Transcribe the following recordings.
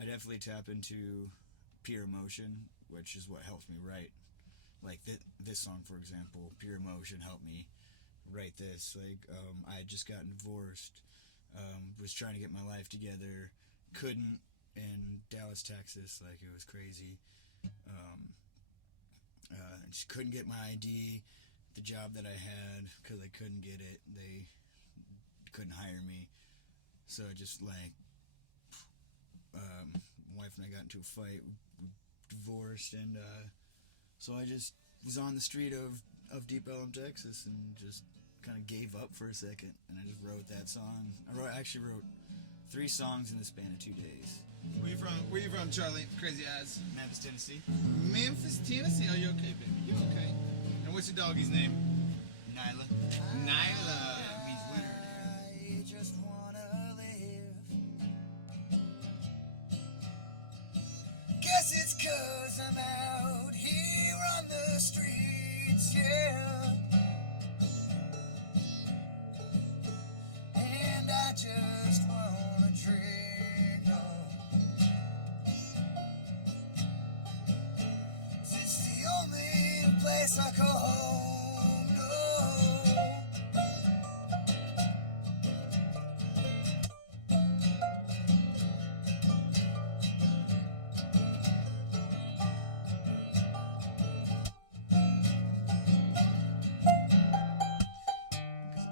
I definitely tap into pure emotion, which is what helps me write. Like this song, for example, pure emotion helped me write this. Like, I had just gotten divorced, was trying to get my life together, couldn't in Dallas, Texas. Like, it was crazy. Just couldn't get my ID, the job that I had, because I couldn't get it. They couldn't hire me. So I just like, my wife and I got into a fight, we divorced, and so I just was on the street of Deep Ellum, Texas, and just kind of gave up for a second, and I just wrote that song. I actually wrote 3 songs in the span of 2 days. Where you from, Charlie? Crazy Eyes. Memphis, Tennessee. Memphis, Tennessee. Oh, you okay, baby? You okay? And what's your doggy's name? Nyla. Nyla. Yeah, it means winter. I just wanna live. Guess it's 'cause I'm out here on the streets, yeah. And I just wanna drink, no. 'Cause it's the only place I call home, no.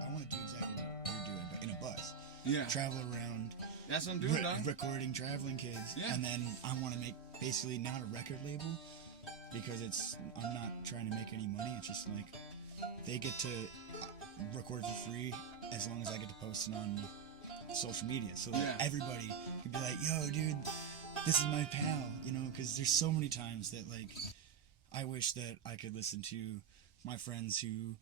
I want to do exactly what you're doing, but in a bus. Yeah. Travel around, That's what I'm doing, dog. recording traveling kids. Yeah. And then I want to make basically not a record label, because I'm not trying to make any money. It's just like they get to record for free as long as I get to post it on social media. So that Yeah. everybody can be like, yo, dude, this is my pal, you know, because there's so many times that, like, I wish that I could listen to my friends who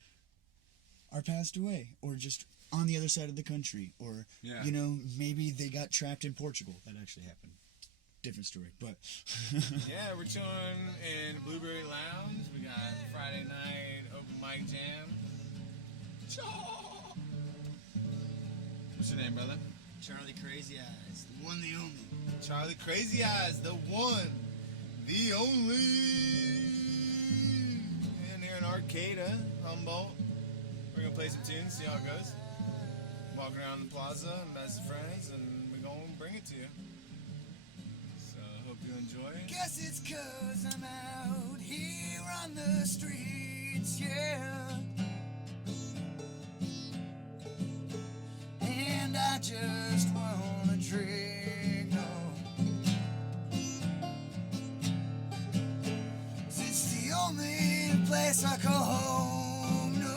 are passed away, or just on the other side of the country, or, Yeah. you know, maybe they got trapped in Portugal. That actually happened. Different story, but Yeah, we're chilling in Blueberry Lounge. We got Friday night open mic jam. What's your name, brother? Charlie Crazy Eyes, the one, the only. Charlie Crazy Eyes, the one, the only. And here in Arcata, Humboldt. We're gonna play some tunes, see how it goes. Walk around the plaza and met some friends, and we're gonna bring it to you. So hope you enjoy. Guess it's 'cause I'm out here on the streets, yeah. And I just wanna drink, no. 'Cause it's the only place I call home, no.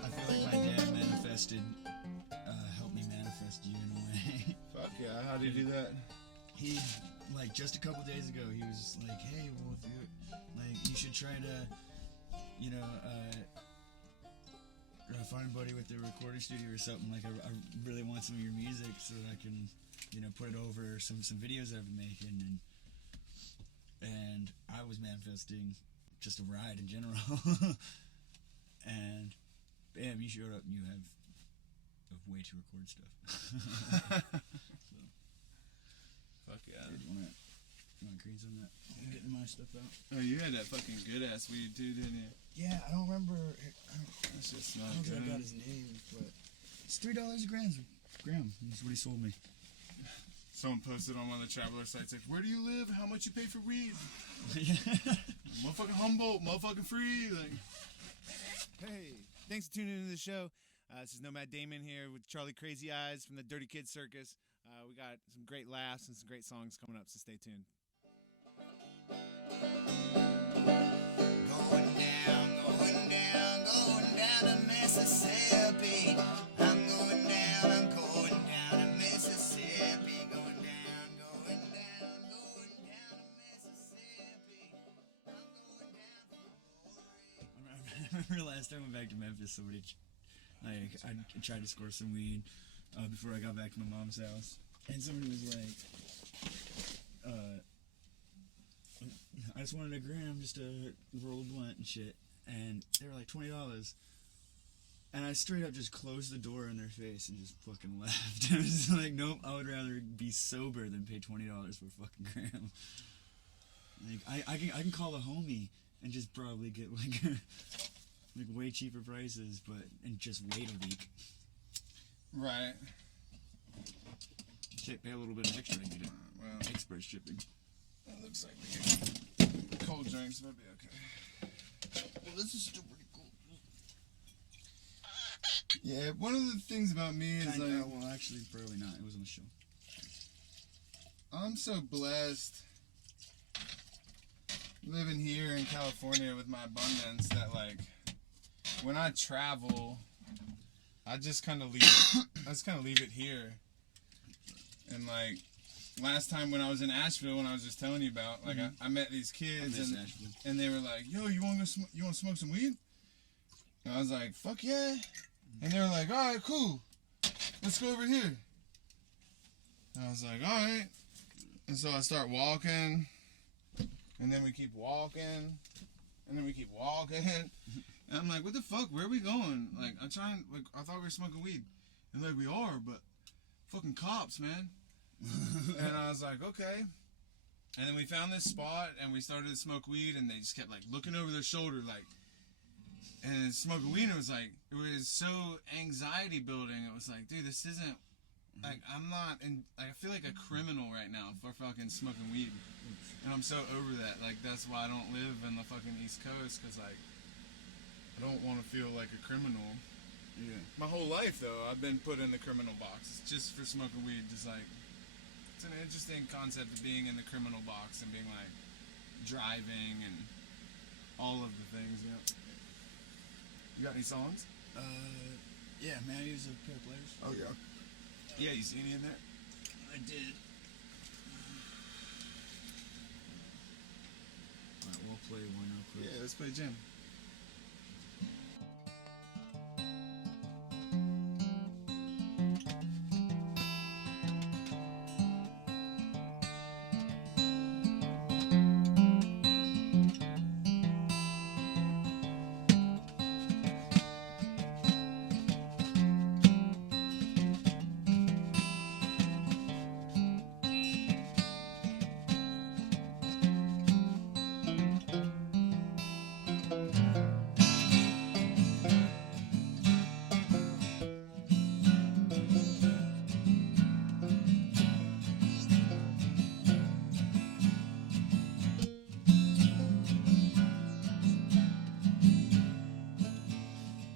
I feel like my dad helped me manifest you in a way. Fuck yeah, how do you do that? He, like, just a couple days ago, he was like, hey, well, if you should try to, you know, find a buddy with a recording studio or something. Like, I really want some of your music so that I can, you know, put it over some videos I've been making, and I was manifesting just a ride in general. And bam, you showed up and you have a way to record stuff. So, Fuck yeah. dude, you want greens on that? I'm getting my stuff out. Oh, you had that fucking good ass weed too, didn't you? Yeah, I don't remember. That's just I not don't think I got good. his name, but it's $3 a gram. That's what he sold me. Someone posted on one of the traveler sites like, where do you live? How much you pay for weed? Motherfucking Humboldt, motherfucking free. Like, hey, thanks for tuning into the show. This is Nomad Damon here with Charlie Crazy Eyes from the Dirty Kid Circus. We got some great laughs and some great songs coming up, so stay tuned. Going down to Mississippi. I'm going down to Mississippi. Going down to Mississippi. I remember last time I went back to Memphis, I tried to score some weed, before I got back to my mom's house, and somebody was like, I just wanted a gram just to roll a blunt and shit, and they were like $20, and I straight up just closed the door in their face and just fucking left. I was like, nope, I would rather be sober than pay $20 for a fucking gram. Like, I can call a homie and just probably get like like way cheaper prices, but and just wait a week. Right. Shit, pay a little bit extra to get it. Well, Express shipping. it looks like we get cold drinks. That'd be okay. Well, this is still pretty cool. Yeah, one of the things about me is Kinda, well, actually, probably not. It was on the show. I'm so blessed living here in California with my abundance that, like, when I travel, I just kind of leave it here. And, like, last time when I was in Asheville, when I was just telling you about, like, I met these kids and they were like, yo, you want to smoke some weed? And I was like, fuck yeah. And they were like, all right, cool. Let's go over here. And I was like, all right. And so I start walking. And then we keep walking. And then we keep walking. And I'm like, what the fuck? Where are we going? Like, I thought we were smoking weed. And like, we are, but fucking cops, man. And I was like, okay. And then we found this spot and we started to smoke weed and they just kept like looking over their shoulder like, and smoking weed, and it was so anxiety building. It was like, dude, this isn't, like, I'm not, and I feel like a criminal right now for fucking smoking weed. And I'm so over that. Like, that's why I don't live in the fucking East Coast, because, like, I don't want to feel like a criminal. Yeah. My whole life, though, I've been put in the criminal box just for smoking weed. Just, like, it's an interesting concept of being in the criminal box and being, like, driving and all of the things, you know. You got any songs? Yeah, man, I use a pair of players. Oh, yeah. Yeah, you see any in there? I did. Alright, we'll play one real quick. Yeah, let's play Jim.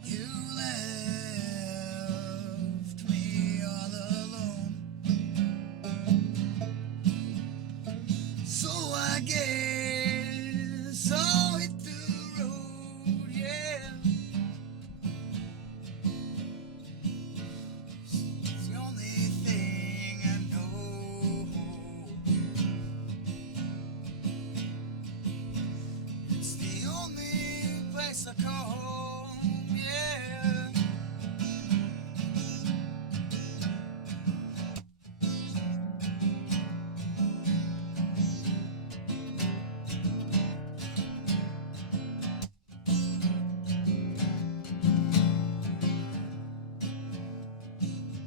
You left me all alone, so I guess I'll hit the road, yeah. It's the only thing I know. It's the only place I call home, yeah.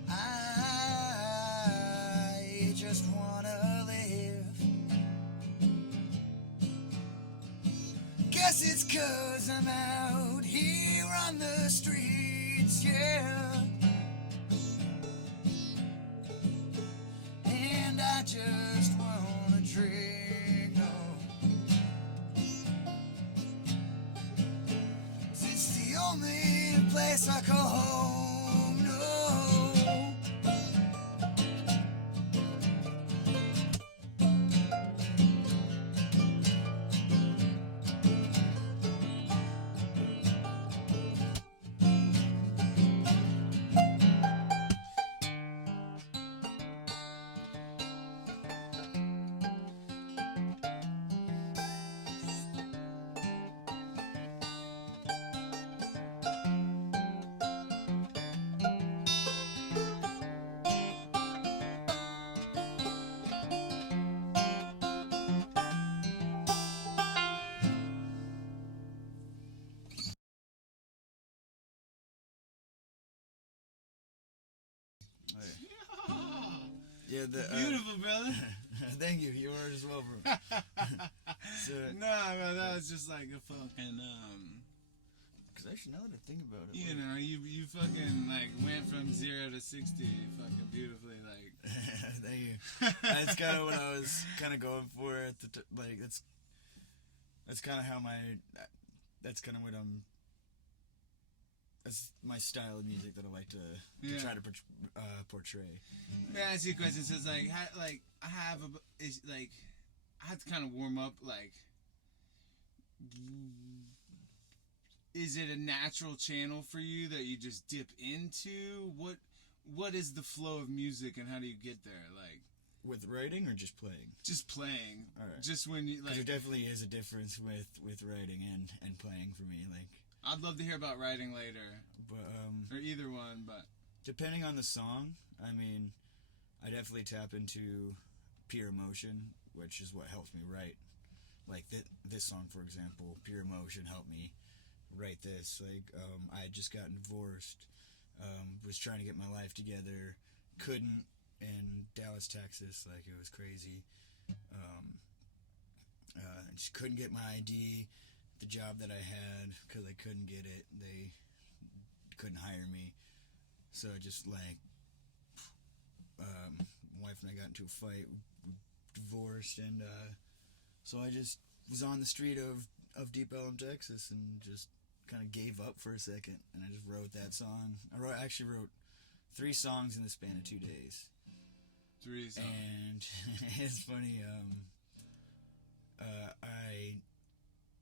I just wanna live. Guess it's 'cause I'm out here on the streets, yeah. And I just wanna drink, no. 'Cause it's the only place I call home, no. Yeah, beautiful, brother. Thank you. You are as well, bro. So, Nah, man, that was just like a fucking because actually, now that I think about it, you know, you fucking like went from 0 to 60 fucking beautifully, like. Thank you. That's kind of what I was kind of going for at the like. That's kind of how that's kind of what that's my style of music that I like to try to portray. May I ask you a question? So it's like, I have to kind of warm up. Like, is it a natural channel for you that you just dip into? What is the flow of music, and how do you get there? Like, with writing or just playing? Just playing. All right. Just when you like. There definitely is a difference with writing and playing for me. Like, I'd love to hear about writing later. But or either one, but depending on the song, I mean, I definitely tap into pure emotion, which is what helps me write. Like this song, for example, pure emotion helped me write this. Like, I had just gotten divorced, was trying to get my life together, couldn't in Dallas, Texas. Like, it was crazy. Just couldn't get my ID. The job that I had, because I couldn't get it, they couldn't hire me. So I just like, my wife and I got into a fight, divorced, and so I just was on the street of Deep Ellum, Texas, and just kind of gave up for a second, and I just wrote that song. I actually wrote 3 songs in the span of 2 days. 3 songs. And it's funny,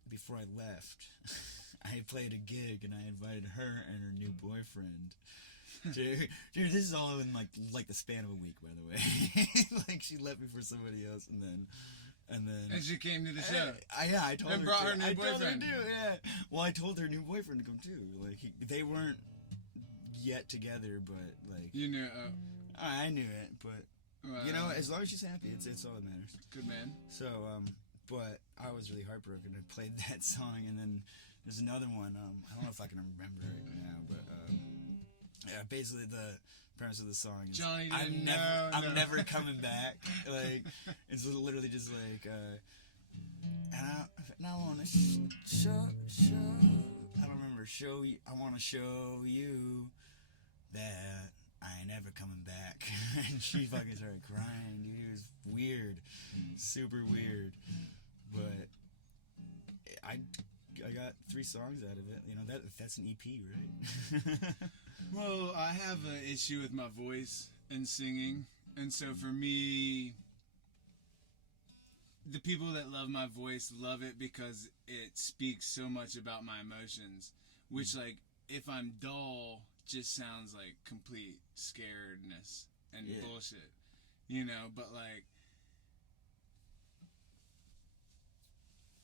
before I left, I played a gig and I invited her and her new boyfriend. Dude, this is all in like the span of a week, by the way. Like, she left me for somebody else, and she came to the show. I told her. And brought her new I boyfriend. Told her too, yeah. Well, I told her new boyfriend to come too. Like, they weren't yet together, but like, you knew. I knew it, but you know, as long as she's happy, it's all that matters. Good man. So, but I was really heartbroken. I played that song, and then there's another one. I don't know if I can remember it now, but yeah, basically the premise of the song is Johnny I'm never coming back. Like, it's literally just like, and I want to show. I don't remember. Show you. I want to show you that I ain't never coming back. And she fucking started crying, dude. It was weird, super weird. But I got 3 songs out of it. You know, that's an EP, right? Well, I have an issue with my voice and singing, and so for me, the people that love my voice love it because it speaks so much about my emotions. Which, like, if I'm dull, just sounds like complete scaredness and bullshit, you know. But like,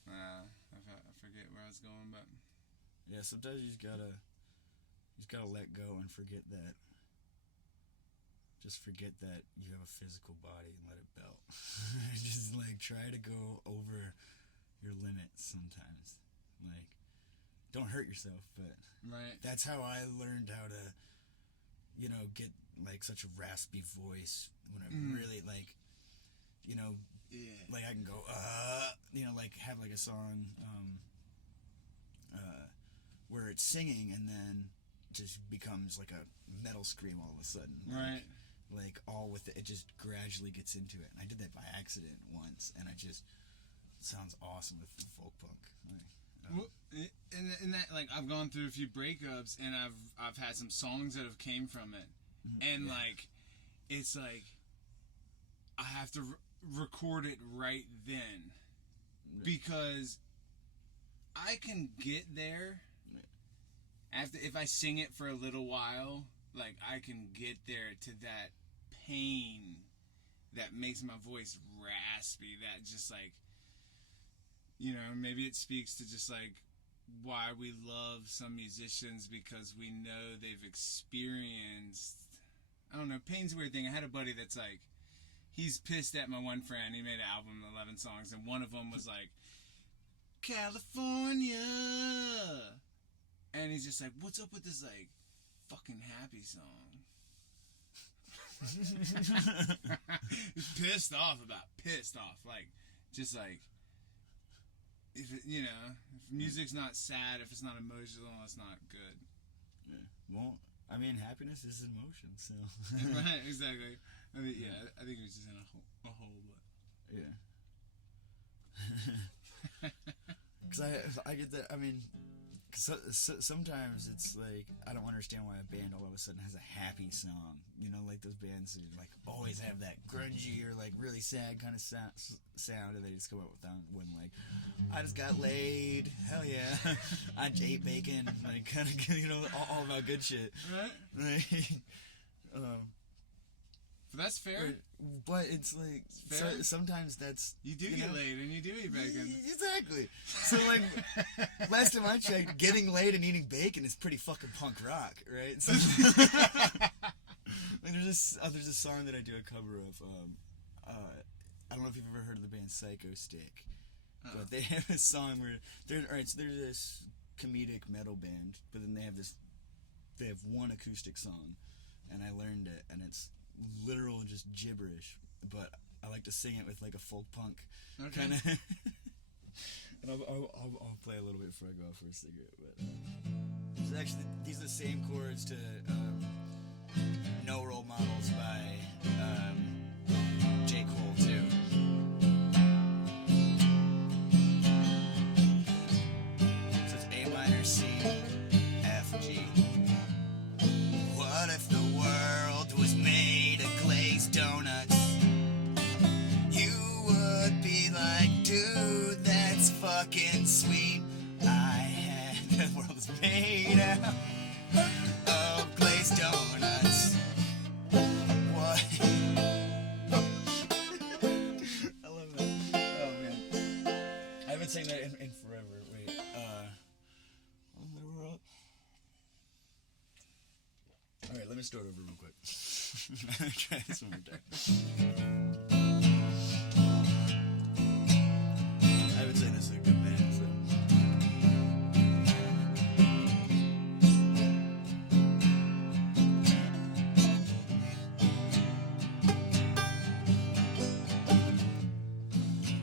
I forget where I was going, but yeah, sometimes you just gotta let go and forget that. Just forget that you have a physical body and let it belt. Just like try to go over your limits sometimes. Like, don't hurt yourself, but right. That's how I learned how to, you know, get like such a raspy voice when I really like, you know, like I can go, you know, like have like a song where it's singing and then just becomes like a metal scream all of a sudden. Right. Like all with it just gradually gets into it. And I did that by accident once, and it sounds awesome with folk punk. Well, and that, like, I've gone through a few breakups, and I've had some songs that have came from it, and like, it's like I have to record it right then, because I can get there after if I sing it for a little while. Like, I can get there to that pain that makes my voice raspy. That just like, you know, maybe it speaks to just like why we love some musicians, because we know they've experienced, I don't know, pain's a weird thing. I had a buddy that's like, he's pissed at my one friend. He made an album, 11 songs, and one of them was like, California. And he's just like, what's up with this like fucking happy song? Pissed off. Like, just like, if it, you know, if music's not sad, if it's not emotional, it's not good. Yeah. Well, I mean, happiness is emotion, so. Right, exactly. I mean, yeah, I think it's just in a hole, but. Yeah. Because I get that, I mean, cause sometimes it's like, I don't understand why a band all of a sudden has a happy song. You know, like those bands that like always have that grungy or like really sad kind of sound, and they just come up with that one like, I just got laid, hell yeah, I ate bacon, like kind of, you know, all about good shit. Right. Like, but that's fair. But it's like sometimes that's you do get laid and you do eat bacon. Exactly. So like last time I checked, getting laid and eating bacon is pretty fucking punk rock, right? So, like there's a song that I do a cover of. I don't know if you've ever heard of the band Psycho Stick, but they have a song where they're this comedic metal band, but then they have one acoustic song, and I learned it, and it's literal just gibberish, but I like to sing it with like a folk punk kind of. And I'll play a little bit before I go out for a cigarette. But these are the same chords to No Role Models by J. Cole too. So it's A minor, C, F, G. What if the world was made of glazed donuts? You would be like, dude, that's fucking sweet. The world is made out of glazed donuts. What? I love that. Oh man, I haven't sang that in forever. Wait, all right, let me start over real quick. Try this one more time. I would say this is a good band, so.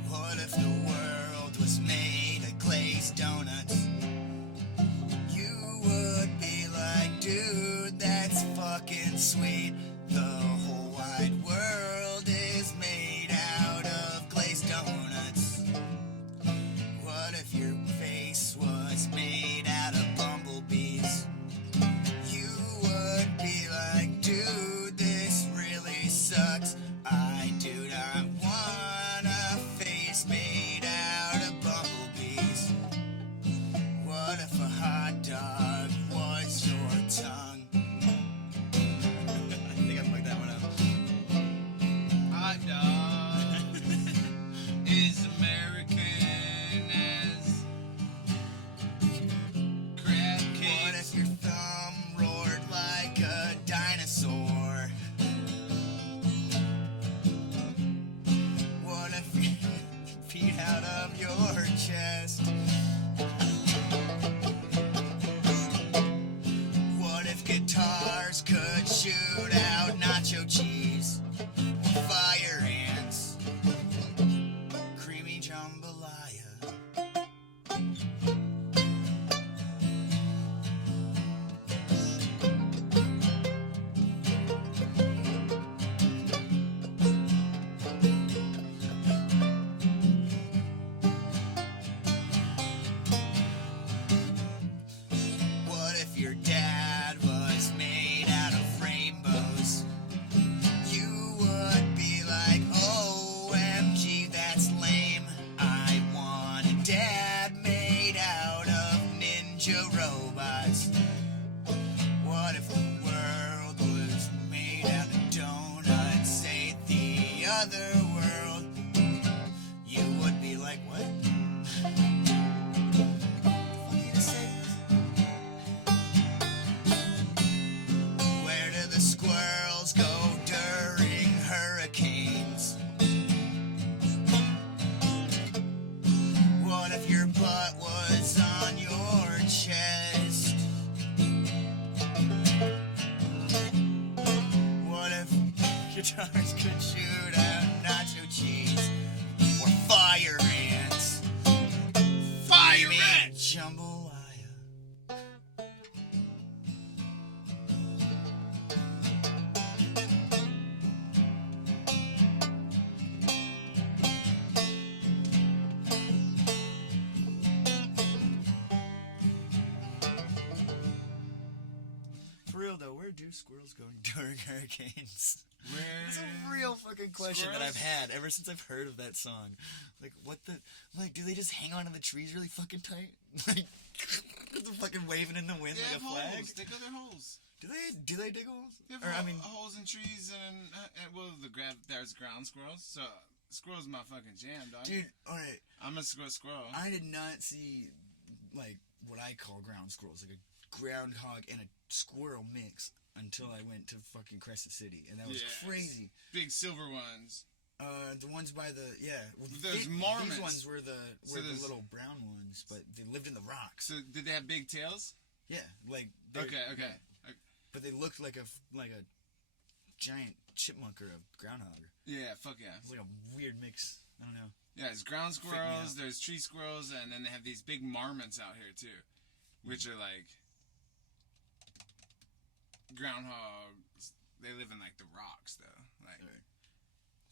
What if the world was made of glazed donuts? You would be like, dude, that's fucking sweet. The whole wide world is made out of glazed donuts. What if your face was made out of bumblebees? You would be like, dude, this really sucks. I do not want a face made out of bumblebees. What if a hot dog was your tongue? I think I fucked that one up. Hot dog is American as crab cakes. What if your thumb roared like a dinosaur? What if you peed out of your chest? What if guitars could shoot out nacho cheese? Fire ants, creamy jambalaya. What if your dad was made out of rainbows? You would be like, OMG, that's lame. I want a dad made out of ninja robots. What if the world was made out of donuts? Say the other world. You would be like, what? Where do the squirrels go during hurricanes? What if your butt was on your chest? What if guitars could shoot out nacho cheese or fire ants. Fire Ant ant! jambalaya. For real though, where do squirrels go during hurricanes? It's a real fucking question that I've had ever since I've heard of that song. Like, what the... Like, do they just hang on to the trees really fucking tight? Like, they're fucking waving in the wind They like have a flag? holes. They got their holes. Do they dig holes? They have Or, I mean... holes in trees and well, there's ground squirrels. So, squirrels my fucking jam, dog. Dude, alright. I'm a squirrel. I did not see, like, what I call ground squirrels. Like a groundhog and a squirrel mix until I went to fucking Crescent City. And that was crazy. Big silver ones. The ones by the... Yeah. Well, Those marmots. These ones were the little brown ones, but they lived in the rocks. So, did they have big tails? Yeah, like... Okay. But they looked like a giant chipmunk or a groundhog. Yeah, fuck yeah. It was like a weird mix. I don't know. Yeah, there's ground squirrels, there's tree squirrels, and then they have these big marmots out here, too. Which are like... groundhogs. They live in, like, the rocks, though. Like...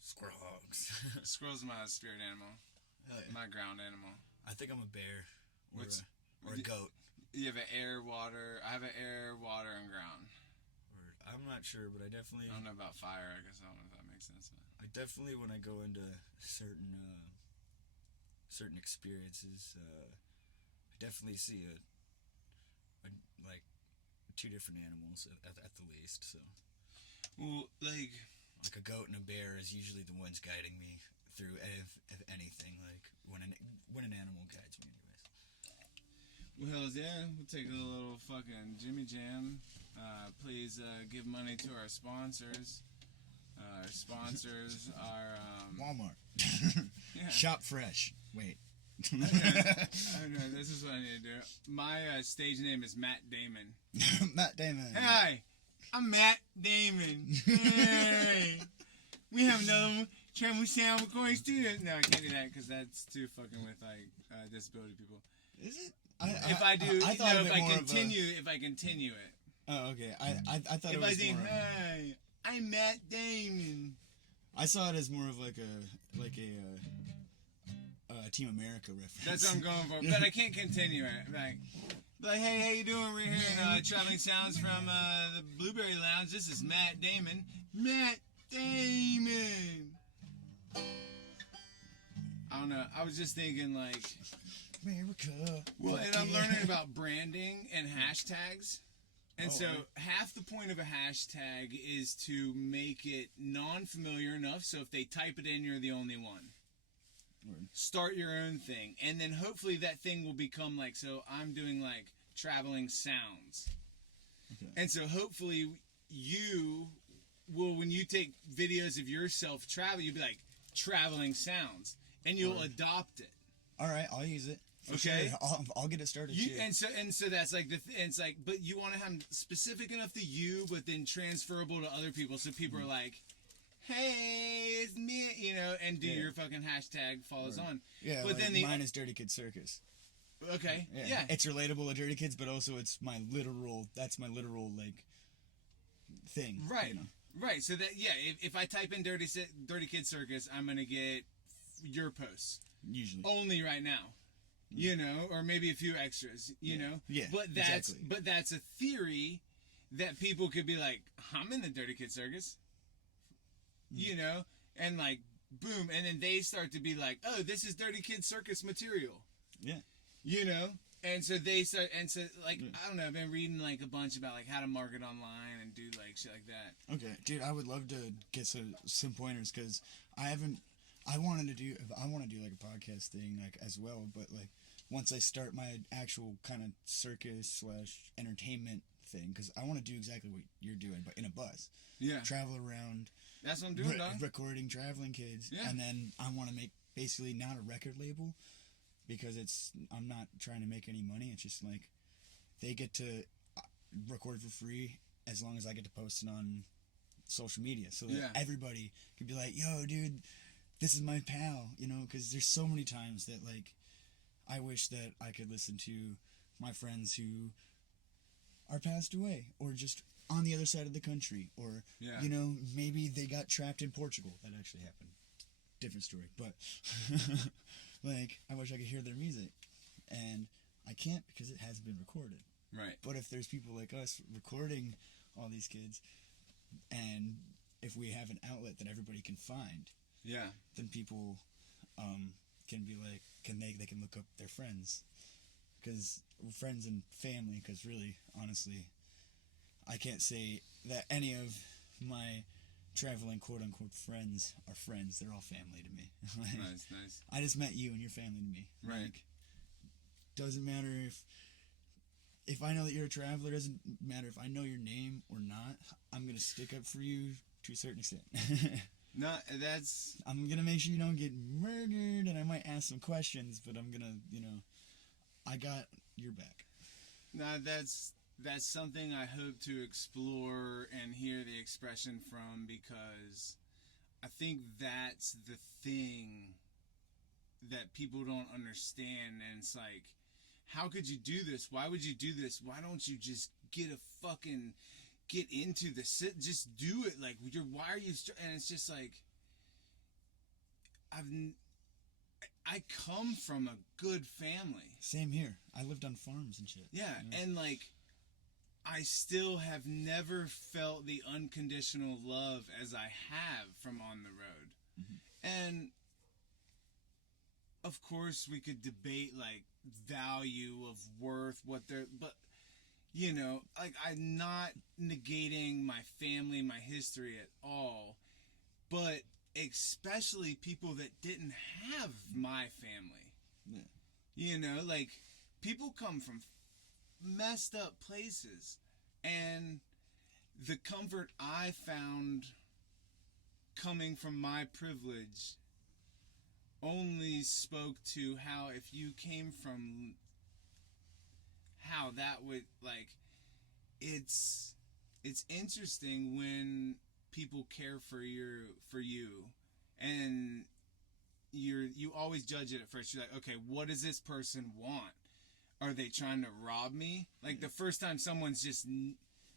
Squirrel hogs. Squirrel's my spirit animal. Hell yeah. My ground animal. I think I'm a bear. Or a the- goat. You have an air, water... I have an air, water, and ground. I'm not sure, but I definitely... I don't know about fire. I guess I don't know if that makes sense. But... I definitely, when I go into certain experiences, I definitely see like two different animals at the least. So, well, like a goat and a bear is usually the ones guiding me through if anything. Like when an animal guides me, anyways. Well, yeah, we'll take a little fucking Jimmy Jam. Please give money to our sponsors. Our sponsors are Walmart. Yeah. Shop fresh. Wait. Okay. This is what I need to do. My stage name is Matt Damon. Matt Damon. Hi, I'm Matt Damon. Hey, we have another Travel Sound Recording Studio. No, I can't do that because that's too fucking with like disability people. Is it? If I continue it. Oh, okay. I thought If it was I say, more of a- hi, I'm Matt Damon. I saw it as more of like a Team America reference. That's what I'm going for. But I can't continue it. Like, hey, how you doing? We're here in Traveling Sounds from the Blueberry Lounge. This is Matt Damon. Matt Damon. I don't know. I was just thinking like... America. Well, and I'm learning about branding and hashtags. And so half the point of a hashtag is to make it non-familiar enough so if they type it in, you're the only one. Word. Start your own thing. And then hopefully that thing will become like, so I'm doing like traveling sounds. Okay. And so hopefully you will, when you take videos of yourself travel, you'll be like traveling sounds. And you'll adopt it. All right, I'll use it. Okay, sure. I'll get it started. And so that's like and it's like, but you want to have specific enough to you, but then transferable to other people, so people are like, "Hey, it's me," and do your fucking hashtag follows on. Yeah, but like then mine is Dirty Kid Circus. Okay, yeah, it's relatable to Dirty Kids, but also it's my literal. That's my literal like thing. Right, right. So that if I type in Dirty Kid Circus, I'm gonna get your posts usually only right now. Or maybe a few extras, know? Yeah, but that's a theory that people could be like, I'm in the Dirty Kid Circus. And like, boom. And then they start to be like, oh, this is Dirty Kid Circus material. Yeah. And so they start, I don't know, I've been reading like a bunch about like how to market online and do like shit like that. Okay. Dude, I would love to get some pointers because I want to do like a podcast thing like as well, but like once I start my actual kind of circus / entertainment thing, because I want to do exactly what you're doing, but in a bus. Yeah. Travel around. That's what I'm doing, dog. Recording traveling kids. Yeah. And then I want to make basically not a record label, because I'm not trying to make any money. It's just like they get to record for free as long as I get to post it on social media so that everybody could be like, yo, dude, this is my pal, you know, because there's so many times that, like, I wish that I could listen to my friends who are passed away or just on the other side of the country or, you know, maybe they got trapped in Portugal. That actually happened. Different story. But, like, I wish I could hear their music. And I can't because it has been recorded. Right. But if there's people like us recording all these kids, and if we have an outlet that everybody can find, then people can be like, they can look up their friends, because friends and family. Because really, honestly, I can't say that any of my traveling quote unquote friends are friends. They're all family to me. Like, nice. I just met you, and you're family to me. Right. Like, doesn't matter if I know that you're a traveler. Doesn't matter if I know your name or not. I'm gonna stick up for you to a certain extent. No, that's... I'm gonna make sure you don't get murdered, and I might ask some questions, but I'm gonna, you know, I got your back. No, that's something I hope to explore and hear the expression from, because I think that's the thing that people don't understand. And it's like, how could you do this? Why would you do this? Why don't you just get into the sit? Just do it. Like, why are you? And it's just like, I come from a good family. Same here. I lived on farms and shit. Yeah, you know? and like, I still have never felt the unconditional love as I have from on the road. Mm-hmm. And of course, we could debate like value of worth, but you know, like, I'm not negating my family, my history at all, but especially people that didn't have my family. Yeah. You know, like, people come from messed up places, and the comfort I found coming from my privilege only spoke to how, if you came from, how that would, like, it's interesting when people care for you, and you always judge it at first. You're like, okay, what does this person want? Are they trying to rob me? Like, the first time someone's just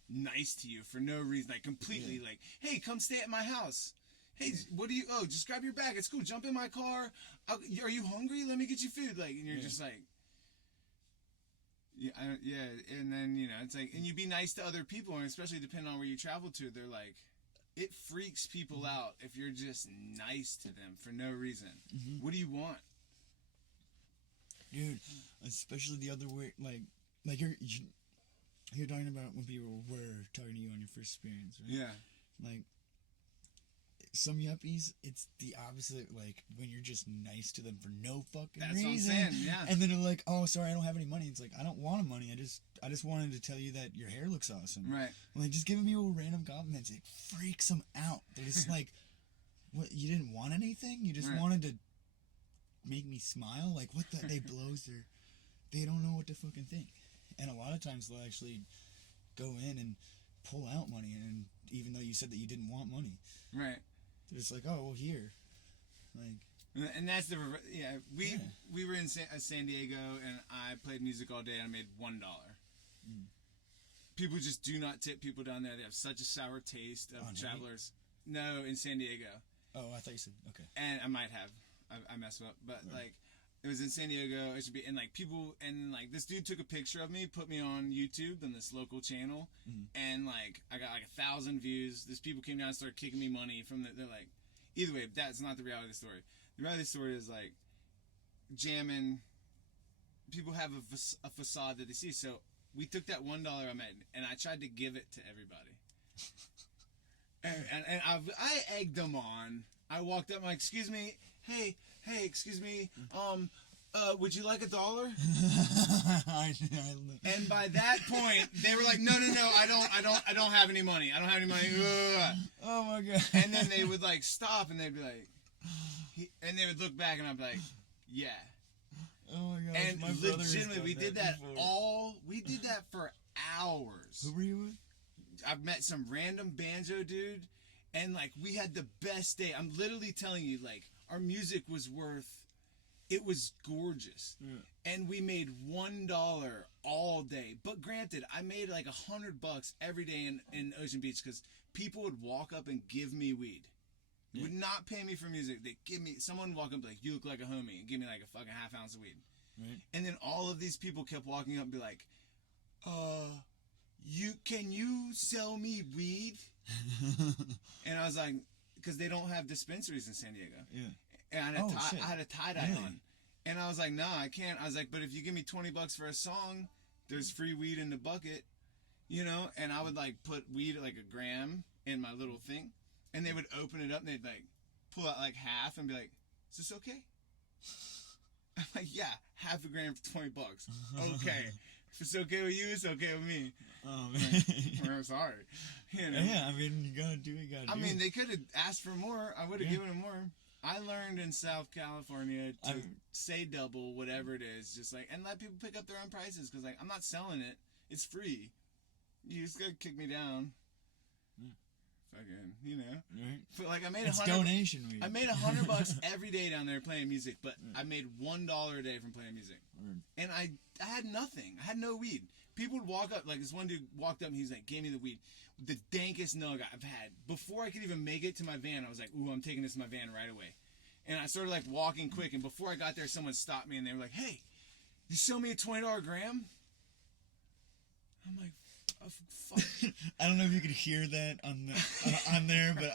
nice to you for no reason, like, completely, like, hey, come stay at my house. Hey, what do you? Oh, just grab your bag. It's cool. Jump in my car. Are you hungry? Let me get you food. Like, and you're just like, and then, you know, it's like, and you be nice to other people, and especially depending on where you travel to, they're like, it freaks people out if you're just nice to them for no reason. Mm-hmm. What do you want? Dude, especially the other way, like you're talking about when people were talking to you on your first experience, right? Yeah. Like, some yuppies, it's the opposite. Like, when you're just nice to them for no fucking reason. That's what I'm saying, yeah. And then they're like, oh, sorry, I don't have any money. It's like, I don't want money. I just wanted to tell you that your hair looks awesome. Right. Like, just giving people random compliments, it freaks them out. They're just like, what, you didn't want anything? You just wanted to make me smile? Like, what the? They they don't know what to fucking think. And a lot of times they'll actually go in and pull out money, and even though you said that you didn't want money. Right. They're just like, oh, well, here. Like, and that's we were in San Diego, and I played music all day, and I made $1. Mm. People just do not tip people down there. They have such a sour taste of travelers. No, in San Diego. Oh, I thought you said, okay. And I might have. I messed up. But, like, it was in San Diego. It should be, and, like, people, and, like, this dude took a picture of me, put me on YouTube on this local channel, and, like, I got, like, 1,000 views. These people came down and started kicking me money from they're like, either way, that's not the reality of the story. The reality of the story is, like, jamming, people have a facade that they see. So we took that $1 I made, and I tried to give it to everybody. and I egged them on. I walked up, I'm like, excuse me, hey, excuse me, would you like $1? And by that point, they were like, no, I don't have any money. I don't have any money. Ugh. Oh my god. And then they would, like, stop, and they'd be like, and they would look back, and I'd be like, yeah. Oh my god. And legitimately, we did that for hours. Who were you with? I've met some random Banjo dude. And, like, we had the best day. I'm literally telling you, like, our music was it was gorgeous. Yeah. And we made $1 all day. But granted, I made like $100 every day in Ocean Beach because people would walk up and give me weed. Yeah. Would not pay me for music. They give me, someone would walk up and be like, you look like a homie, and give me like a fucking half ounce of weed. Right. And then all of these people kept walking up and be like, can you sell me weed? And I was like, because they don't have dispensaries in San Diego. Yeah. And I had a tie-dye on. And I was like, no, I can't. I was like, but if you give me $20 for a song, there's free weed in the bucket, you know? And I would, like, put weed at, like, a gram in my little thing. And they would open it up, and they'd, like, pull out, like, half and be like, is this okay? I'm like, yeah, half a gram for $20. Okay. If it's okay with you, it's okay with me. Oh, man. I'm sorry. You know? Yeah, I mean, you gotta do what you gotta do. I mean, they could have asked for more. I would have given them more. I learned in South California to say double, whatever it is, just like, and let people pick up their own prices, because, like, I'm not selling it. It's free. You just gotta kick me down. Fucking, you know. Right. But, like, I made it's donation weed. I made $100 every day down there playing music, but I made $1 a day from playing music. And I had nothing. I had no weed. People would walk up, like, this one dude walked up and he's like, gave me the weed. The dankest nug I've had. Before I could even make it to my van, I was like, ooh, I'm taking this to my van right away. And I started, like, walking quick, and before I got there, someone stopped me, and they were like, hey, you sell me a $20 gram? I'm like, oh, fuck. I don't know if you could hear that on there, but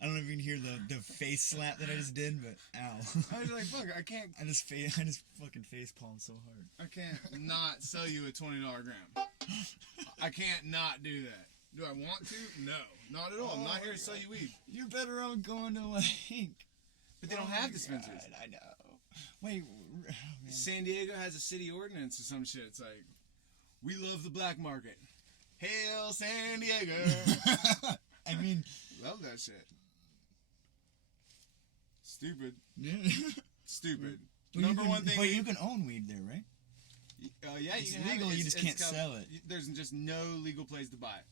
I don't know if you can hear the face slap that I just did, but ow. I was like, fuck, I can't. I just fucking face palmed so hard. I can't not sell you a $20 gram. I can't not do that. Do I want to? No, not at all. I'm not here to sell you weed. You're better off going to, like... But they don't have dispensaries. God, I know. Wait, oh, San Diego has a city ordinance or some shit. It's like, we love the black market. Hail San Diego. I mean... Love that shit. Stupid. Yeah. Stupid. Well, number one thing... But you can own weed there, right? Yeah, it's legal, you just can't sell it. There's just no legal place to buy it.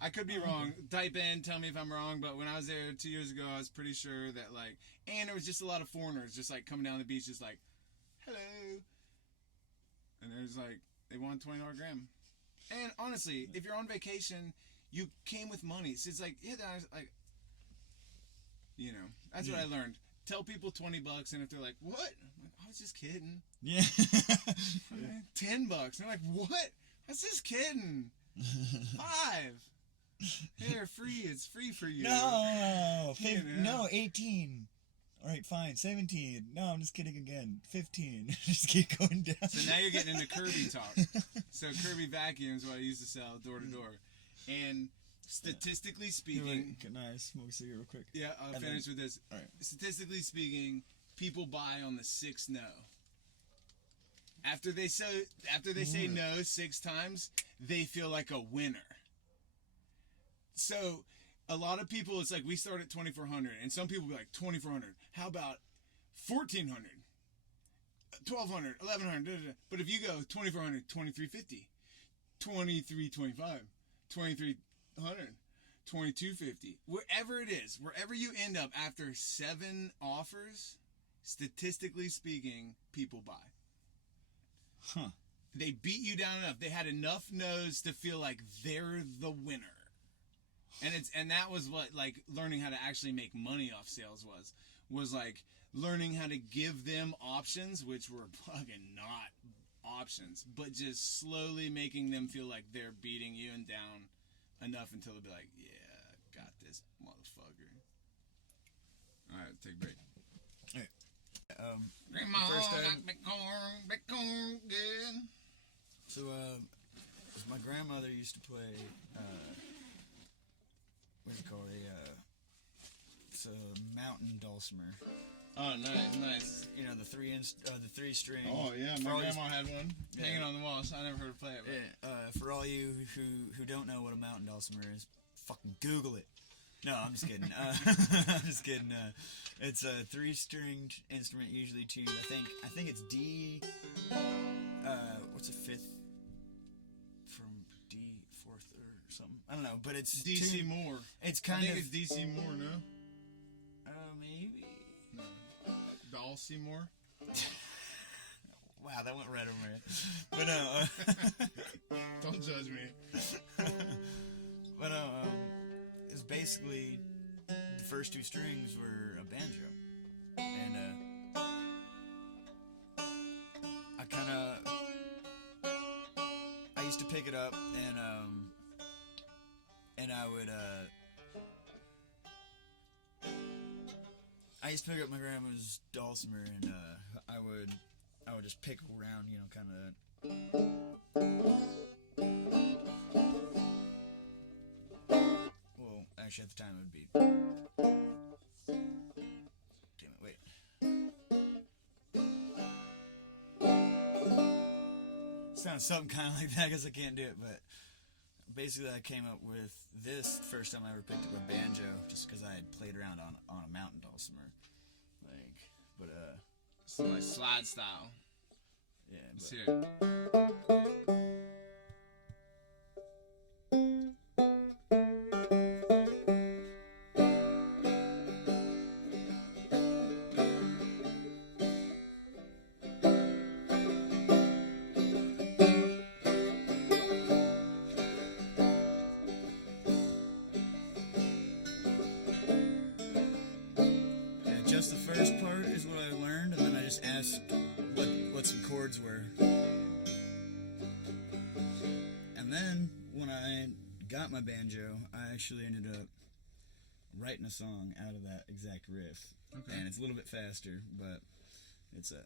I could be wrong. Type in, tell me if I'm wrong, but when I was there 2 years ago, I was pretty sure that, like, and there was just a lot of foreigners just, like, coming down the beach just like, hello. And there's, like, they want $20 gram. And honestly, if you're on vacation, you came with money. So it's like, yeah, like, you know, that's what I learned. Tell people $20, and if they're like, what? I'm like, I was just kidding. Yeah. $10. They're like, what? I was just kidding. 5. They're free. It's free for you. No, no, 18. All right, fine. 17. No, I'm just kidding again. 15. Just keep going down. So now you're getting into Kirby talk. So Kirby vacuums, what I used to sell door to door, and statistically speaking, can I smoke a cigarette real quick? Yeah, I'll finish with this. All right. Statistically speaking, people buy on the 6th no. After they say no 6 times, they feel like a winner. So, a lot of people, it's like we start at 2,400, and some people be like 2,400. How about 1,400, 1,200, 1,100? But if you go 2,400, 2,350, 2,325, 2,300, 2,250, wherever it is, wherever you end up after 7 offers, statistically speaking, people buy. Huh. They beat you down enough. They had enough no's to feel like they're the winner. And that was what, like, learning how to actually make money off sales was like learning how to give them options, which were fucking not options, but just slowly making them feel like they're beating you and down enough until they'll be like, yeah, got this motherfucker. All right, take a break. All right. Grandma got big corn, good. So, my grandmother used to play, what's it called? It's a mountain dulcimer. Oh, nice. You know, the 3 string. Oh yeah, my grandma had one hanging on the wall, so I never heard her play it. Yeah, for all you who don't know what a mountain dulcimer is, fucking Google it. No, I'm just kidding. I'm just kidding. It's a 3-stringed instrument, usually tuned. I think it's D. What's a 5th from D 4th or something? I don't know, but it's DC Moore. It's I kind think of it's DC Moore, no? maybe. No. Dulcimer? Wow, that went right over my head. But no, Don't judge me. but no, it's basically the first two strings were a banjo, and I used to pick it up and I would I used to pick up my grandma's Dulcimer and I would just pick around, you know, kind of. Well, actually, at the time it would be. Damn it! Wait. Sounds something kind of like that. I guess I can't do it, but basically, I came up with this the first time I ever picked up a banjo, just because I had played around on a mountain Dulcimer, but So like slide style. yeah. Let's But, hear it. just the first part is what I learned, and then I just asked what some chords were. And then, when I got my banjo, I actually ended up writing a song out of that exact riff. Okay. And it's a little bit faster, but it's a...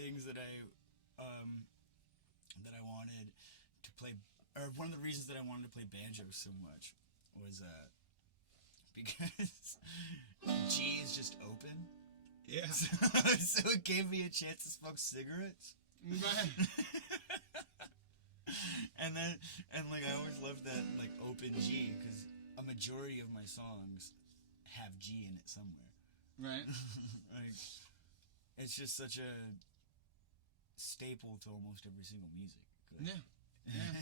things that I wanted to play, or one of the reasons that I wanted to play banjo so much was because G is just open. Yeah. So it gave me a chance to smoke cigarettes. And like I always loved that like open G because a majority of my songs have G in it somewhere. Right. Like it's just such a staple to almost every single music. Yeah.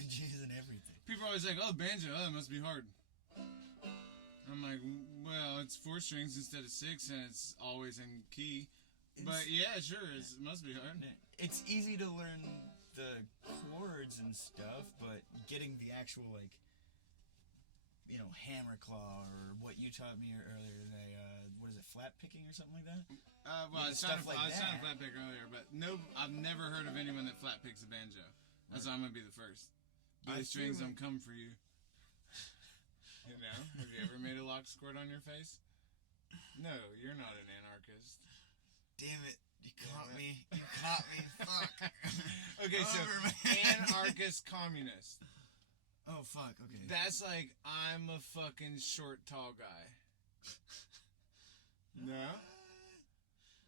G is in everything. People are always like, "Oh, banjo, that must be hard." I'm like, well, it's 4 strings instead of 6, and it's always in key. But yeah, sure, it must be hard. It's easy to learn the chords and stuff, but getting the actual like, hammer claw or what you taught me earlier today. What is it, flat picking or something like that? Well, I sounded like that. flat pick earlier, but no, I've never heard of anyone that flat picks a banjo. That's why I'm gonna be the first. Billy Strings, I'm coming for you. Have you ever made a lock squirt on your face? No, you're not an anarchist. Damn it. You caught me. You caught me. Fuck. Okay, so anarchist communist. Oh, fuck. Okay. That's like, I'm a fucking short, tall guy. No?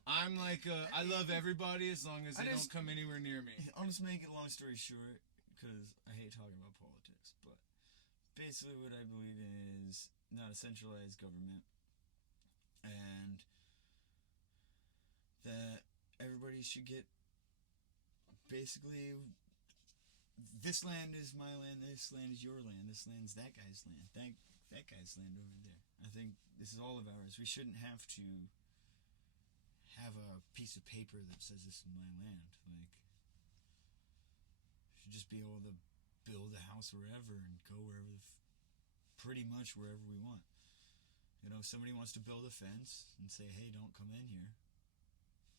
I'm like, I love everybody as long as they don't come anywhere near me. I'll just make it long story short, because I hate talking about politics, but basically what I believe in is not a centralized government, and that everybody should get basically, this land is my land, this land is your land, this land's that guy's land, that guy's land over there. I think this is all of ours. We shouldn't have to have a piece of paper that says this is my land. Like, we should just be able to build a house wherever and go wherever, pretty much wherever we want. If somebody wants to build a fence and say, hey, don't come in here,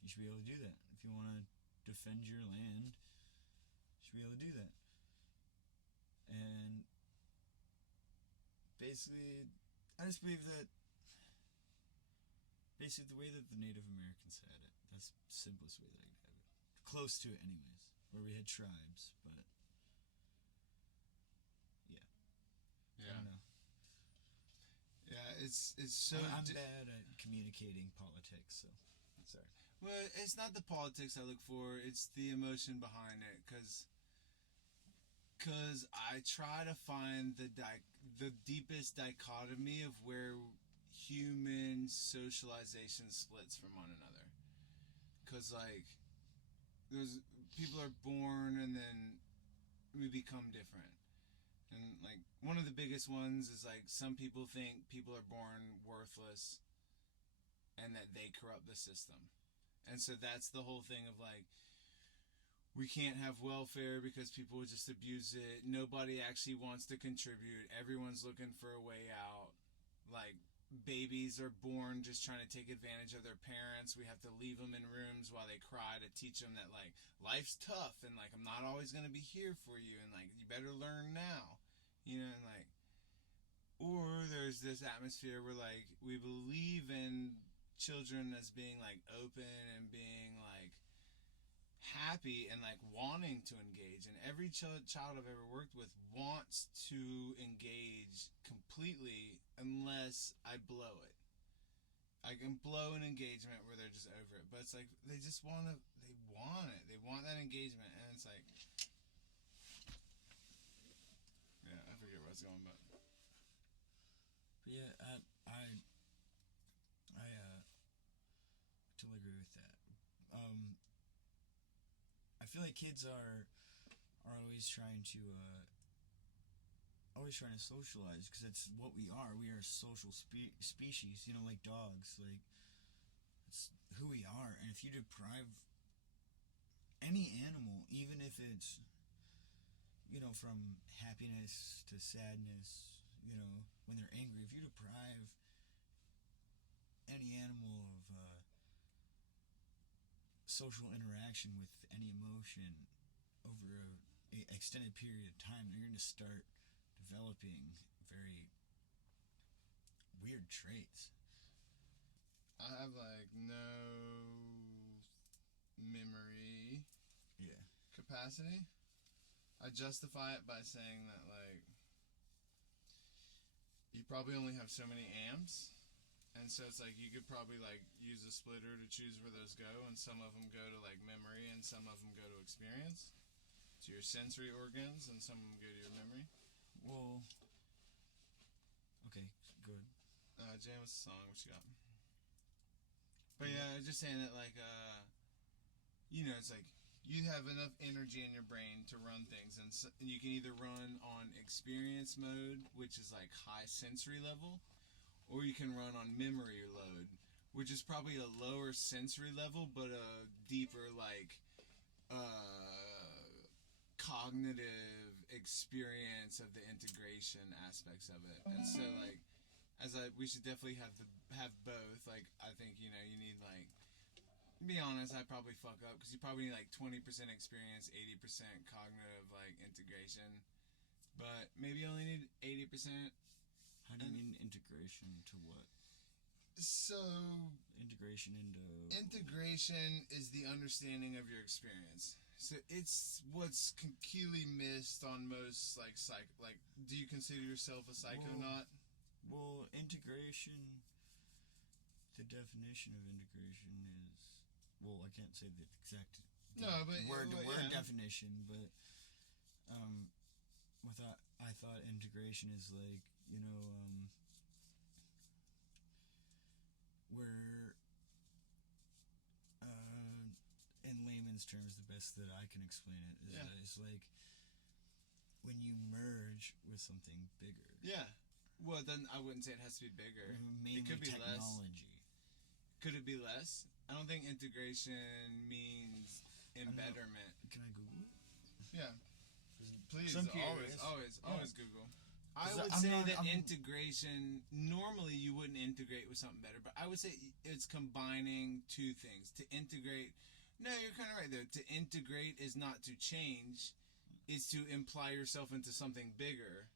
you should be able to do that. If you want to defend your land, you should be able to do that. And basically, I just believe that basically the way that the Native Americans had it, that's the simplest way that I could have it. Close to it anyways, where we had tribes, but yeah. I don't know. Yeah, it's so... I'm bad at communicating politics, so sorry. Well, it's not the politics I look for, it's the emotion behind it, because I try to find the deepest dichotomy of where human socialization splits from one another. Because, like, people are born and then we become different. And, like, one of the biggest ones is, like, some people think people are born worthless and that they corrupt the system. And so that's the whole thing of, like, we can't have welfare because people would just abuse it. Nobody actually wants to contribute. Everyone's looking for a way out. Like, babies are born just trying to take advantage of their parents. We have to leave them in rooms while they cry to teach them that, like, life's tough and, like, I'm not always going to be here for you and, like, you better learn now. And, like, or there's this atmosphere where, like, we believe in children as being, like, open and being, like, happy and, like, wanting to engage. And every child I've ever worked with wants to engage completely unless I blow it. I can blow an engagement where they're just over it. But it's like, they just want it. They want that engagement. And it's like, yeah, I forget where I was going, but yeah, I totally agree with that. I feel like kids are always trying to socialize because that's what we are. We are a social species, like dogs. Like, it's who we are. And if you deprive any animal, even if it's from happiness to sadness, when they're angry, if you deprive any animal of social interaction with any emotion over a extended period of time, they're going to start developing very weird traits. I have, like, no memory capacity, I justify it by saying that, like, you probably only have so many amps, and so it's like you could probably, like, use a splitter to choose where those go, and some of them go to, like, memory, and some of them go to experience, to your sensory organs, and some of them go to your memory. Well, okay, good. Jam, what's the song? What you got? But yeah, I was just saying that, like, you know, it's like, you have enough energy in your brain to run things, and you can either run on experience mode, which is like high sensory level, or you can run on memory load, which is probably a lower sensory level, but a deeper, like, cognitive experience of the integration aspects of it. And so, like, we should definitely have both. Like, I think, you know, you need, like, to be honest, I probably fuck up because you probably need like 20% experience, 80% cognitive, like, integration. But maybe you only need 80%. How do you mean integration to what? So Integration into... integration is the understanding of your experience. So it's what's completely missed on most, like, like, do you consider yourself a psychonaut? Well, integration, the definition of integration is... Well, I can't say the exact word definition, but I thought integration is like, you know, where in layman's terms, the best that I can explain it is that it's like when you merge with something bigger. Yeah. Well, then I wouldn't say it has to be bigger. Mainly it could be technology. Less. Could it be less? I don't think integration means embetterment. Can I Google it? Yeah. Please, always Google. I would say that integration, normally you wouldn't integrate with something better, but I would say it's combining two things. To integrate, no, you're kind of right there. To integrate is not to change, it's to imply yourself into something bigger.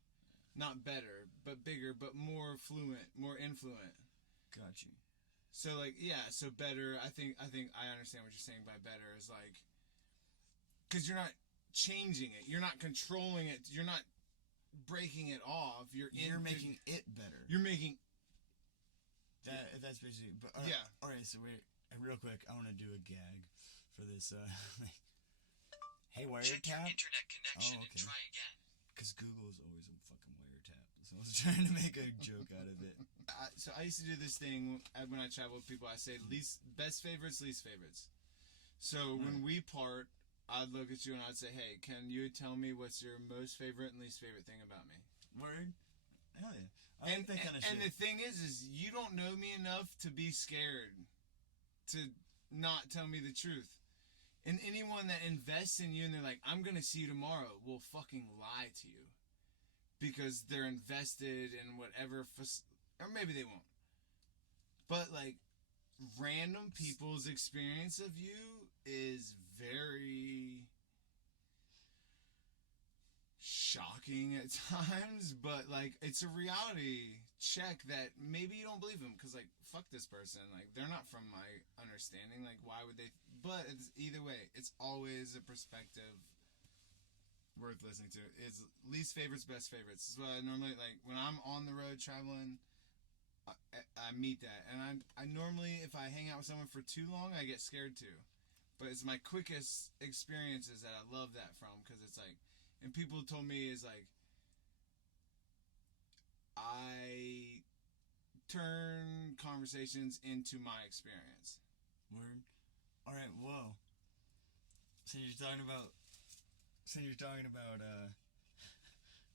Not better, but bigger, but more fluent, more influent. Got you. So, like, yeah, so better, I think I understand what you're saying by better is, like, because you're not changing it, you're not controlling it, you're not breaking it off, you're making it better. You're making... That's basically... But, yeah. Alright, so wait, real quick, I want to do a gag for this, Hey, wiretap? Check your internet connection and try again. Because Google is always a fucking wiretap, so I was trying to make a joke out of it. So I used to do this thing when I travel with people. I say best favorites, least favorites. So when we part, I'd look at you and I'd say, hey, can you tell me what's your most favorite and least favorite thing about me? Word? Hell yeah. I like that kind of shit. And the thing is you don't know me enough to be scared to not tell me the truth. And anyone that invests in you and they're like, I'm going to see you tomorrow, will fucking lie to you. Because they're invested in whatever... or maybe they won't. But, like, random people's experience of you is very shocking at times. But, like, it's a reality check that maybe you don't believe them. Because, like, fuck this person. Like, they're not from my understanding. Like, why would they... But it's, either way, it's always a perspective worth listening to. It's least favorites, best favorites. This is what I normally, like, when I'm on the road traveling, I meet that. And I normally, if I hang out with someone for too long, I get scared too. But it's my quickest experiences that I love that from, because it's like, and people told me is like, I turn conversations into my experience. Word. All right. Whoa. So you're talking about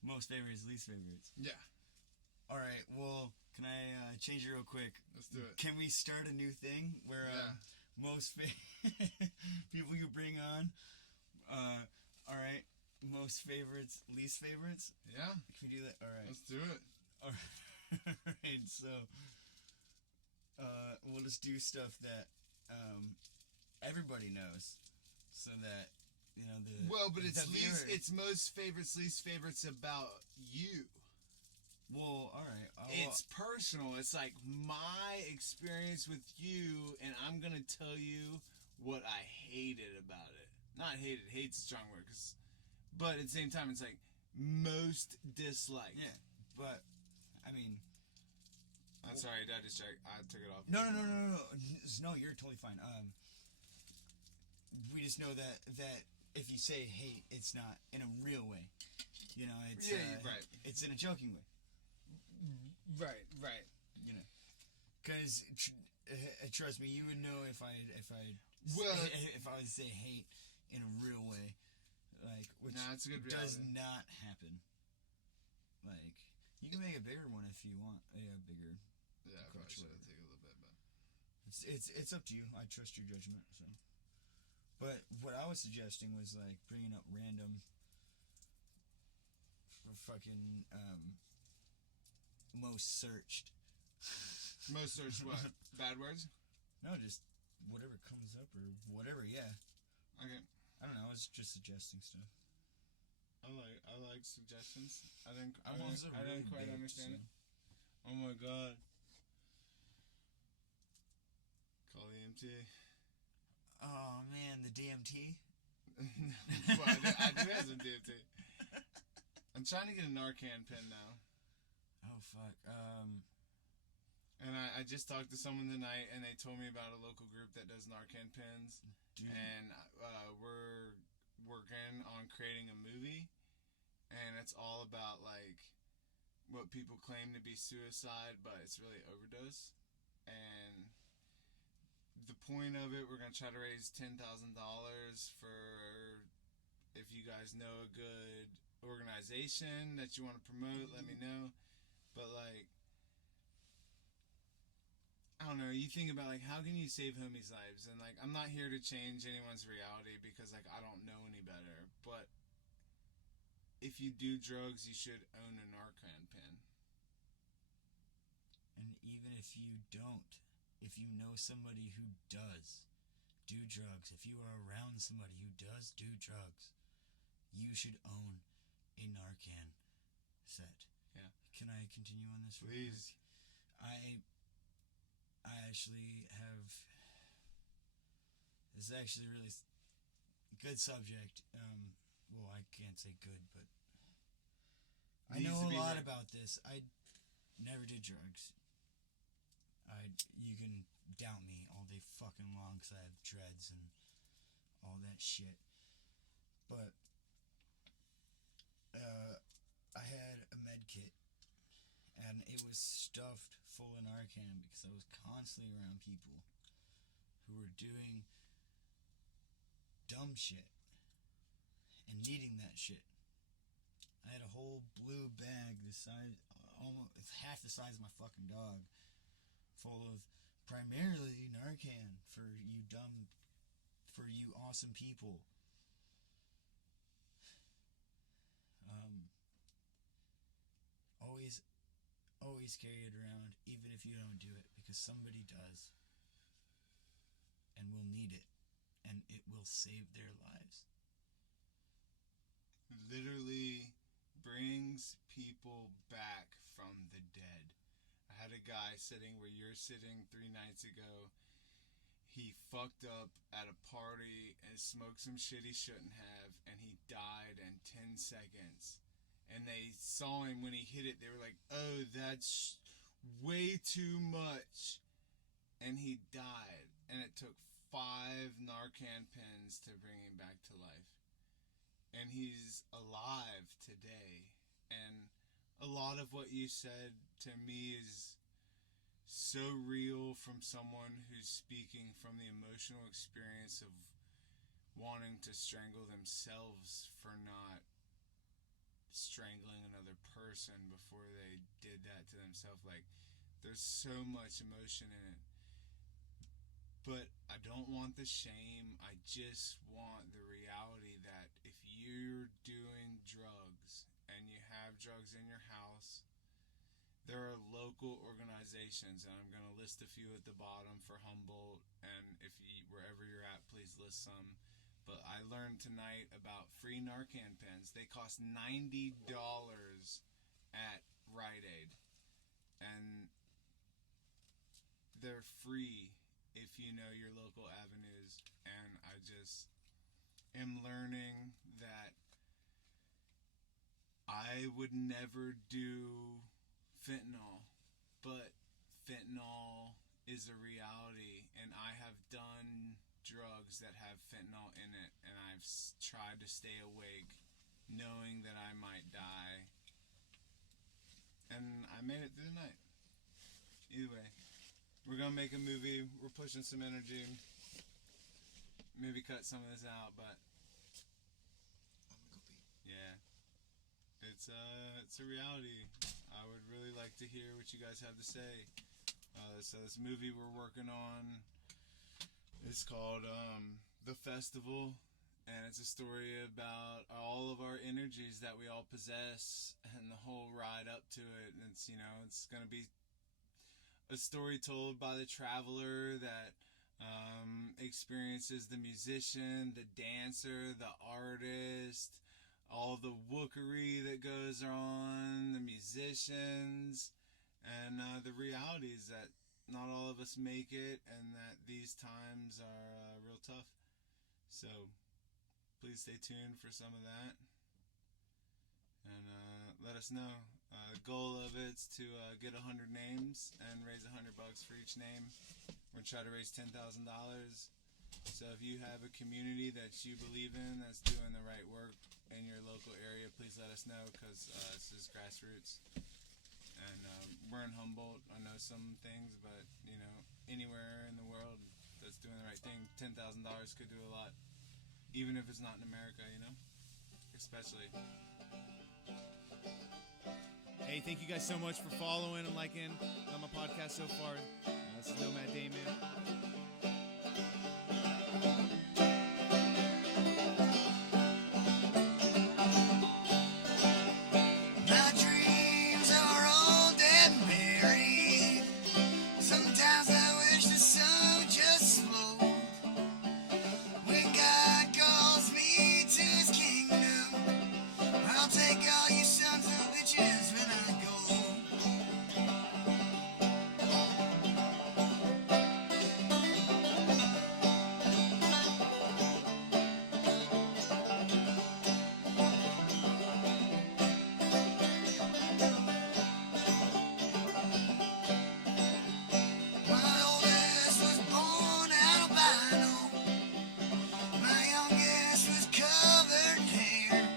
most favorites, least favorites. Yeah. All right. Well, can I change it real quick? Let's do it. Can we start a new thing where most people you bring on? All right. Most favorites, least favorites. Yeah. Can we do that? All right. Let's do it. All right. So, we'll just do stuff that everybody knows, so that you know the. Well, but it's viewers. It's most favorites, least favorites about you. Well, all right. It's personal. It's like my experience with you, and I'm gonna tell you what I hated about it. not hated. Hate's a strong word, but at the same time, it's like most disliked. Yeah, but I mean, I'm sorry, I took it off. No. No, you're totally fine. We just know that if you say hate, it's not in a real way. You know, it's right. It's in a joking way. Right. You know, because trust me, you would know if I would say hate in a real way, like which it's a good does reality. not happen. Like you can make a bigger one if you want a bigger. Yeah, I probably should take a little bit, but it's up to you. I trust your judgment. So, but what I was suggesting was like bringing up random fucking most searched. Most searched what? Bad words? No, just whatever comes up or whatever. Yeah. Okay. I don't know. I was just suggesting stuff. I like suggestions. I didn't really quite big, understand so. it. Oh my god. Call the MT. Oh man, the DMT. Well, I do have some DMT. I'm trying to get a Narcan pen now. Oh fuck. And I just talked to someone tonight, and they told me about a local group that does Narcan pens. Dude. And we're working on creating a movie, and it's all about like what people claim to be suicide, but it's really overdose. And the point of it, we're gonna try to raise $10,000 for if you guys know a good organization that you want to promote, let me know. But like, I don't know, you think about like how can you save homies' lives, and like I'm not here to change anyone's reality because like I don't know any better, but if you do drugs you should own a Narcan pen. And even if you don't, if you know somebody who does do drugs, if you are around somebody who does do drugs, you should own a Narcan set. Yeah. Can I continue on this? Please. I actually have. This is actually a really good subject. Well, I can't say good, but I know a lot about this. I never did drugs. You can doubt me all day fucking long because I have dreads and all that shit. But I had a med kit. And it was stuffed full of Narcan because I was constantly around people who were doing dumb shit and needing that shit. I had a whole blue bag the size, almost half the size of my fucking dog, full of primarily Narcan for you awesome people. Always carry it around, even if you don't do it, because somebody does and will need it, and it will save their lives. Literally brings people back from the dead. I had a guy sitting where you're sitting 3 nights ago. He fucked up at a party and smoked some shit he shouldn't have, and he died in 10 seconds. And they saw him when he hit it. They were like, oh, that's way too much. And he died. And it took 5 Narcan pens to bring him back to life. And he's alive today. And a lot of what you said to me is so real from someone who's speaking from the emotional experience of wanting to strangle themselves for not strangling another person before they did that to themselves. Like, there's so much emotion in it, but I don't want the shame. I just want the reality that if you're doing drugs and you have drugs in your house, there are local organizations, and I'm going to list a few at the bottom for Humboldt, and if you, wherever you're at, please list some. But I learned tonight about free Narcan pens. They cost $90 at Rite Aid. And they're free if you know your local avenues. And am learning that I would never do fentanyl, but fentanyl is a reality, and I have done drugs that have fentanyl in it, and I've tried to stay awake knowing that I might die, and I made it through the night. Either way, we're gonna make a movie. We're pushing some energy. Maybe cut some of this out, but yeah, it's a reality. I would really like to hear what you guys have to say. So this movie we're working on is called The Festival, and it's a story about all of our energies that we all possess and the whole ride up to it. And it's, it's going to be a story told by the traveler that experiences the musician, the dancer, the artist, all the wookery that goes on, the musicians, and the reality is that not all of us make it, and that these times are real tough. So please stay tuned for some of that, and let us know. The goal of it's to get 100 names and raise $100 for each name. We're gonna try to raise $10,000. So if you have a community that you believe in that's doing the right work in your local area, please let us know, because this is grassroots. And we're in Humboldt. I know some things, but anywhere in the world that's doing the right thing, $10,000 could do a lot, even if it's not in America. Especially. Hey, thank you guys so much for following and liking on my podcast so far. This is Nomad Damon. My dreams are old and buried. Sometimes I wish the sun would just slow. When God calls me to his kingdom, I'll take all you sons of bitches when I go. My oldest was born albino. My youngest was covered in hair.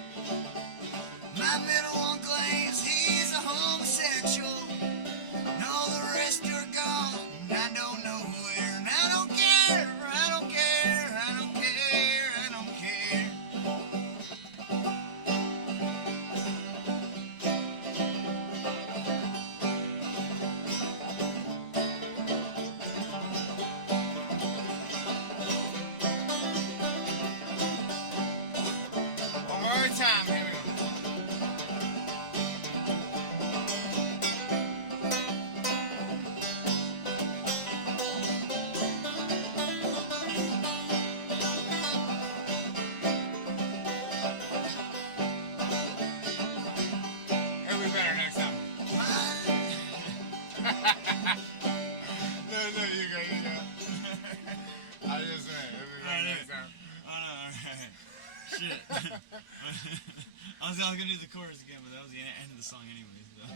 My middle one claims he's a homosexual. And all the rest are gone. I don't know where. And I don't care. I don't care. I don't care. I don't care. One more time, here we go. It'll be better next time. No, you go. I just went. It'll be better next time. Oh no, alright. Shit. I was gonna do the chorus again, but that was the end of the song anyways, though.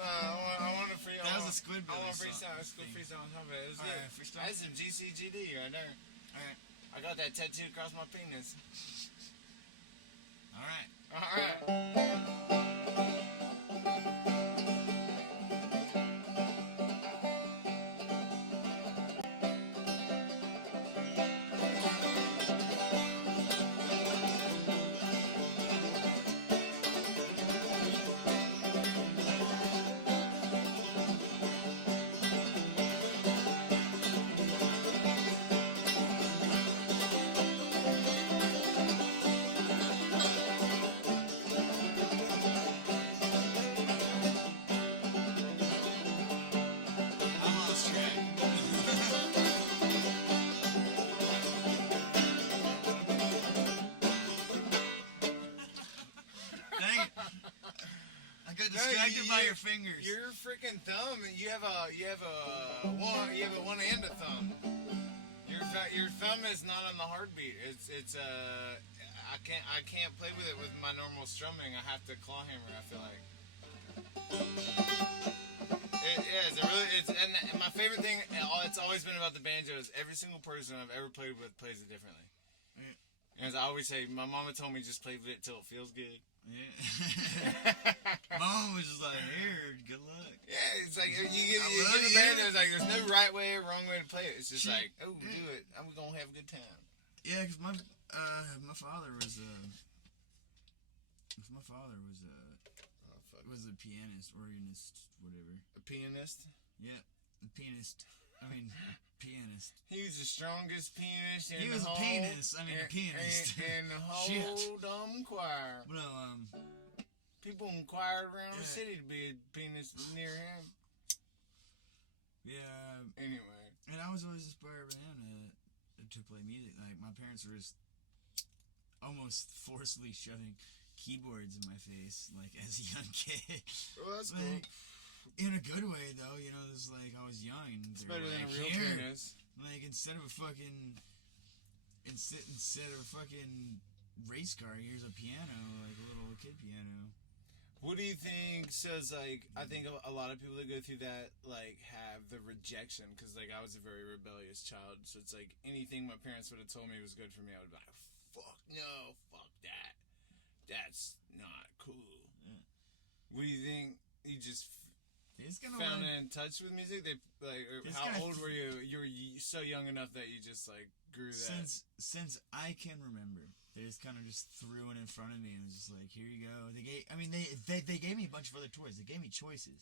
I want to free. That was a Squid I want Billy to freestyle. song. Freestyle on top of it. It was Alright, good. freestyle. That's some GCGD right there. Alright. I got that tattoo across my penis. Alright. Alright. I lost track. Dang it. I got distracted by your fingers. Your freaking thumb. You have a one and a thumb. Your your thumb is not on the heartbeat. It's I can't play with it with my normal strumming. I have to claw hammer. I feel like. And my favorite thing. It's always been about the banjo is every single person I've ever played with plays it differently. And as I always say, my mama told me just play with it till it feels good. Yeah. Mom was just like, here, good luck. Yeah, it's like you get the banjo. It's like there's no right way or wrong way to play it. It's just like, oh, do it. I'm gonna have a good time. Yeah, because my father was a pianist, organist, whatever. A pianist? Yeah, a pianist. I mean, pianist. He was the strongest pianist in he the was whole... a pianist. I mean, a pianist. In the whole dumb choir. No, people inquired around the city to be a pianist near him. Yeah. Anyway. And I was always inspired by him to play music. Like, my parents were just almost forcibly shoving keyboards in my face, like, as a young kid. Well, that's like, cool. In a good way, though, you know, it was like, I was young, and it's they were better than like, a real here, pianist. like, instead of a fucking race car, here's a piano, like a little kid piano. What do you think says, like, I think a lot of people that go through that, like, have the rejection, because, like, I was a very rebellious child, so it's like, anything my parents would have told me was good for me, I would be like, fuck no, fuck that. That's not cool. Yeah. What do you think? You just found in touch with music? How old were you? You were so young enough that you just, like, grew that? Since I can remember. They just kind of just threw it in front of me and was just like, here you go. They gave me a bunch of other toys. They gave me choices.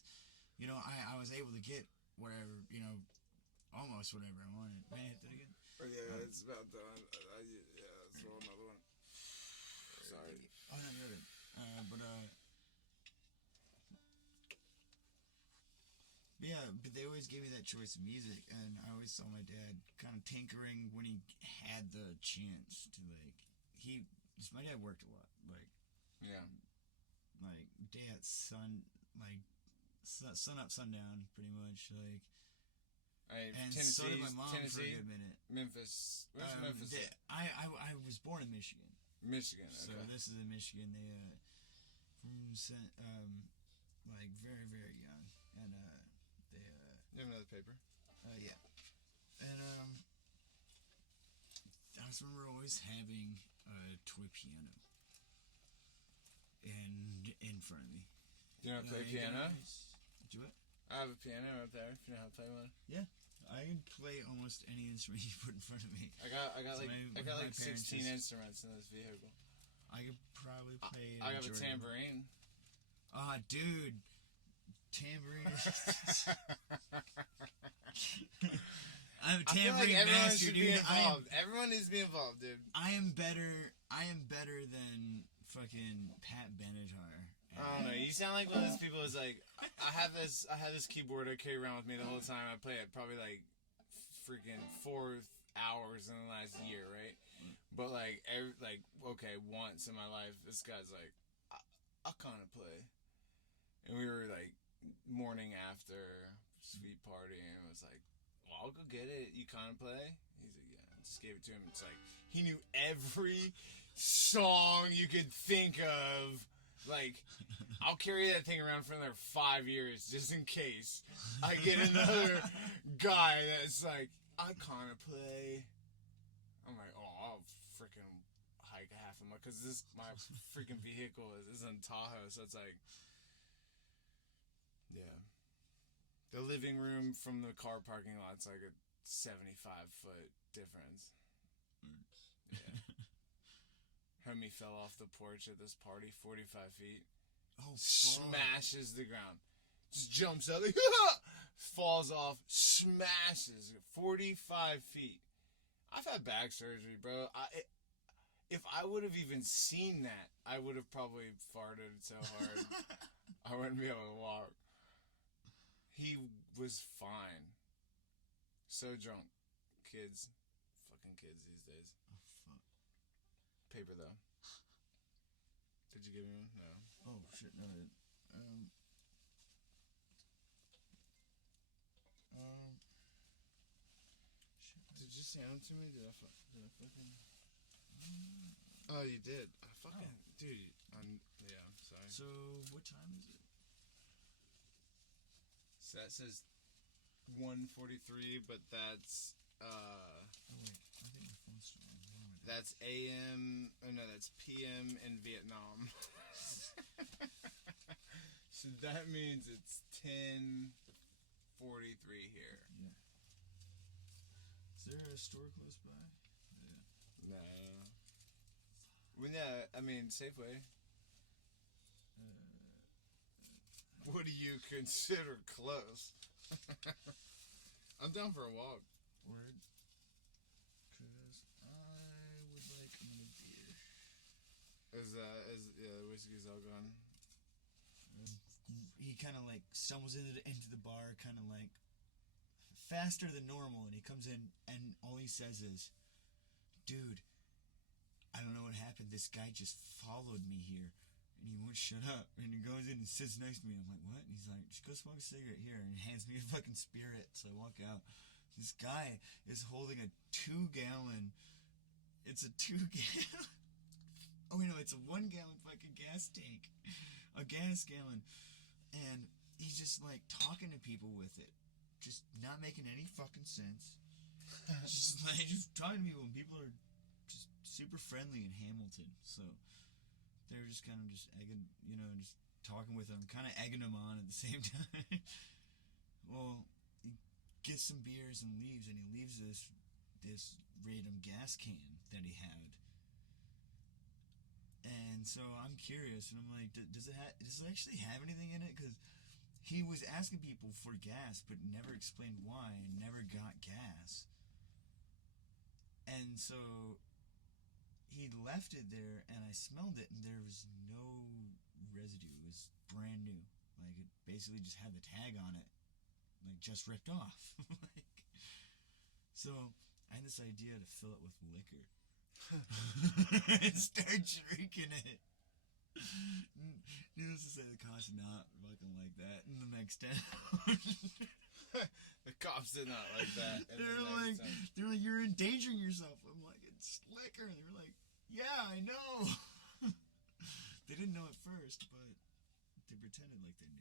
You know, I was able to get whatever, you know, almost whatever I wanted. May I hit that again? Oh, yeah, it's about done. Let's roll another one. Sorry. Oh, no, you're good. But they always gave me that choice of music, and I always saw my dad kind of tinkering when he had the chance to, like, my dad worked a lot, like, day at sun up, sundown, pretty much, like, and so did my mom for a good minute. Memphis. Where's Memphis? I was born in Michigan. Michigan, okay. So this is in Michigan. They, like, very, very young, and, you have another paper? Yeah. And, I just remember always having a toy piano in front of me. Do you know how to play piano? Do what? I have a piano up there, if you know how to play one. Yeah. I can play almost any instrument you put in front of me. I got like 16 instruments in this vehicle. I could probably play I have a tambourine. Dude. Tambourine. I'm a tambourine master, dude. Everyone needs to be involved, dude. I am better than fucking Pat Benatar. I don't know. You sound like one of those people who's like, I have this keyboard I carry around with me the whole time. I play it probably like freaking 4 hours in the last year, right? But like, once in my life, this guy's like, I kind of play. And we were like, morning after sweet party, and it was like, well, I'll go get it. You kind of play? He's like, yeah. I just gave it to him. It's like, he knew every song you could think of. Like, I'll carry that thing around for another 5 years just in case I get another guy that's like, I kind of play. I'm like, oh, I'll freaking hike half a mile, because my freaking vehicle is in Tahoe, so it's like, yeah. The living room from the car parking lot's like a 75-foot difference. Yeah. Homie fell off the porch at this party, 45 feet. Oh, smashes the ground. Just jumps up, like, falls off, smashes 45 feet. I've had back surgery, bro. If I would have even seen that, I would have probably farted so hard I wouldn't be able to walk. He was fine. So drunk. Kids. Fucking kids these days. Oh, fuck. Paper, though. Did you give me one? No. Oh, shit, no, I didn't. Did you see hand them to me? Did I fucking... Oh, you did. I fucking... Dude, yeah, I'm sorry. So, what time is it? So that says 1:43, but that's, Oh, wait. I think my phone's still on. Where am I? that's AM... Oh, no, that's PM in Vietnam. So that means it's 10:43 here. Yeah. Is there a store close by? Yeah. No. Well, yeah, I mean, Safeway. What do you consider close? I'm down for a walk. Word. Cause I would like another beer. Is the whiskey's all gone? He kind of like stumbles into the bar, kind of like faster than normal, and he comes in, and all he says is, "Dude, I don't know what happened. This guy just followed me here, and he won't shut up." And he goes in and sits next to me. I'm like, "What?" And he's like, "Just go smoke a cigarette here," and he hands me a fucking spirit. So I walk out. This guy is holding a 2-gallon. It's a 2-gallon. Oh, no, it's a 1-gallon fucking gas tank. A gas gallon. And he's just like talking to people with it. Just not making any fucking sense. just talking to people, and people are just super friendly in Hamilton. So they're just kind of just egging, just talking with him, kind of egging him on at the same time. Well, he gets some beers and leaves, and he leaves this random gas can that he had. And so I'm curious, and I'm like, does it actually have anything in it? Because he was asking people for gas, but never explained why, and never got gas. And so he left it there, and I smelled it, and there was no residue. It was brand new. Like, it basically just had the tag on it, like, just ripped off. So I had this idea to fill it with liquor. And start drinking it. Needless to say, the cops did not fucking like that in the next town. The cops did not like that. They're like, "You're endangering yourself." I'm like, "It's liquor." And they're like, "Yeah, I know." They didn't know at first, but they pretended like they knew.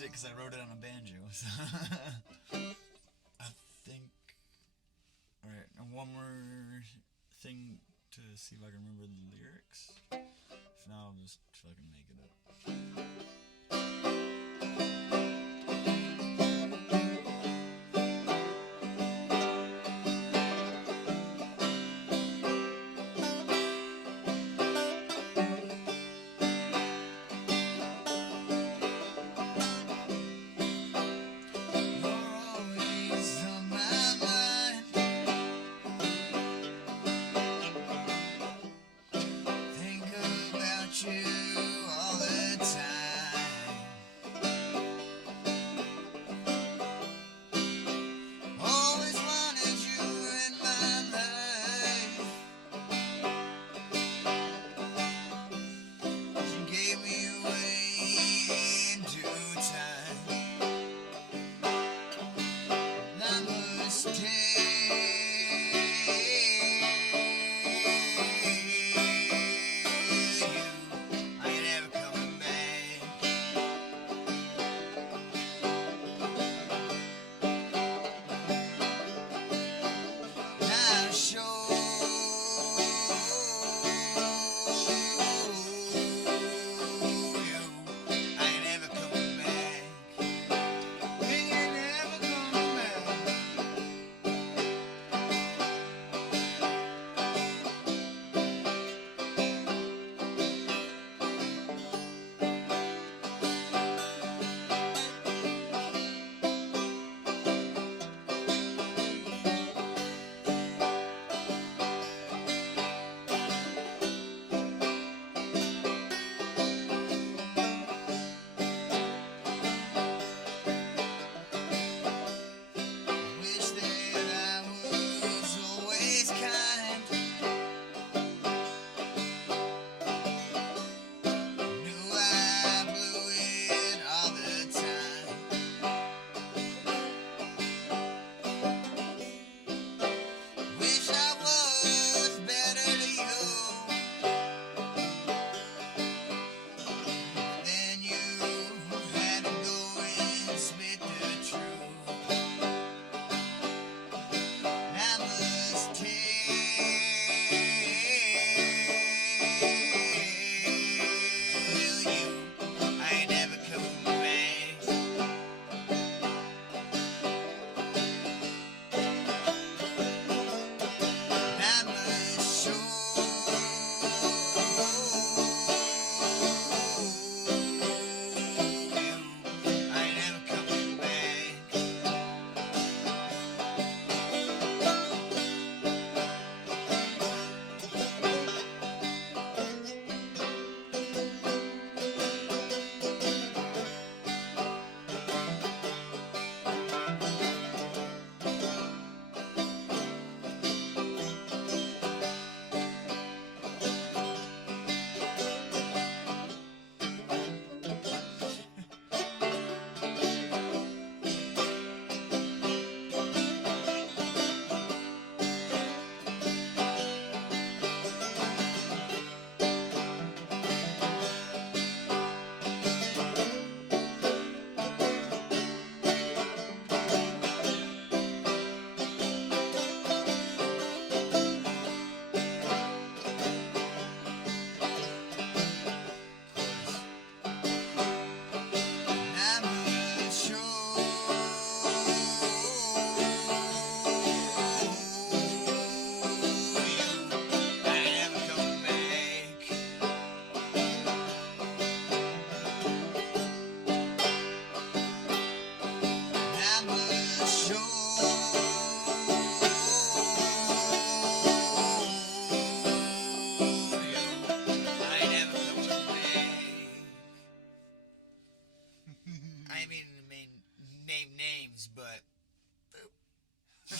Because I wrote it on a banjo. So I think. Alright, and one more thing to see if I can remember the lyrics. If not, I'll just fucking make it up. You all the time.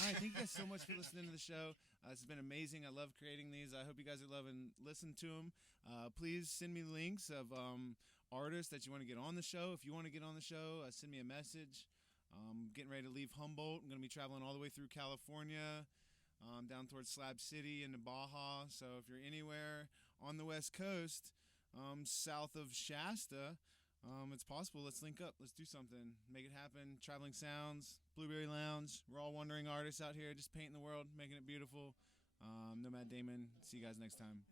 right, thank you guys so much for listening to the show. This has been amazing. I love creating these. I hope you guys are loving listening to them. Please send me links of artists that you want to get on the show. If you want to get on the show, send me a message. Getting ready to leave Humboldt. I'm going to be traveling all the way through California, down towards Slab City into Baja. So if you're anywhere on the West Coast, south of Shasta, it's possible. Let's link up. Let's do something. Make it happen. Traveling Sounds, Blueberry Lounge. We're all wandering artists out here just painting the world, making it beautiful. Nomad Damon. See you guys next time.